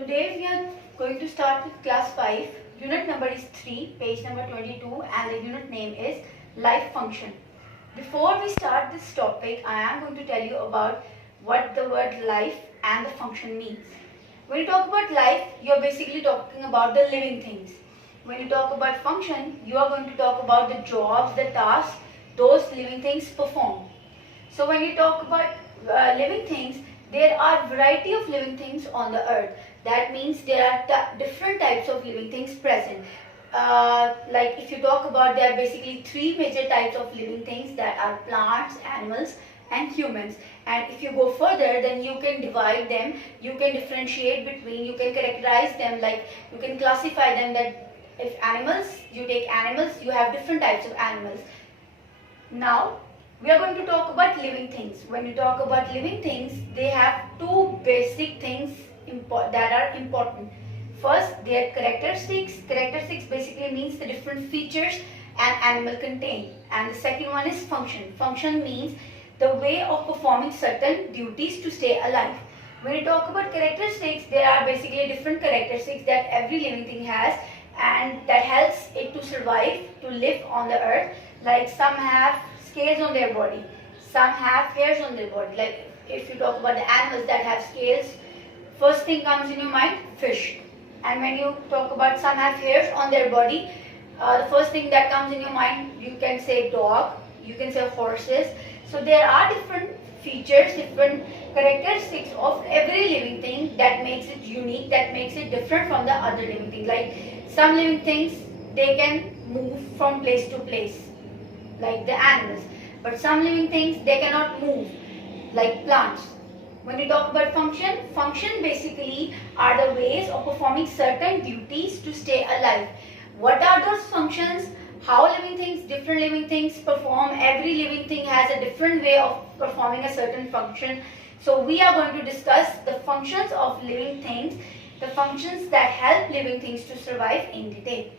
Today we are going to start with class 5. Unit number is 3, page number 22, and the unit name is life function. Before we start this topic, I am going to tell you about what the word life and the function means. When you talk about life, you are basically talking about the living things. When you talk about function, you are going to talk about the jobs, the tasks those living things perform. So when you talk about living things, there are variety of living things on the earth. That means there are different types of living things present. Like if you talk about, there are basically three major types of living things, that are plants, animals and humans. And if you go further, then you can divide them, you can differentiate between, you can characterize them, like you can classify them, that if animals, you take animals, you have different types of animals. Now we are going to talk about living things. When you talk about living things, they have two basic things that are important. First, their characteristics. Characteristics basically means the different features an animal contains. And the second one is function. Function means the way of performing certain duties to stay alive. When you talk about characteristics, there are basically different characteristics that every living thing has, and that helps it to survive, to live on the earth. Like some have scales on their body, some have hairs on their body. Like if you talk about the animals that have scales, first thing comes in your mind, fish. And when you talk about some have hairs on their body, the first thing that comes in your mind, you can say dog, you can say horses. So there are different features, different characteristics of every living thing that makes it unique, that makes it different from the other living things. Like some living things, they can move from place to place, like the animals. But some living things, they cannot move, like plants. When you talk about function basically are the ways of performing certain duties to stay alive. What are those functions? How different living things perform. Every living thing has a different way of performing a certain function. So we are going to discuss the functions of living things, the functions that help living things to survive in detail.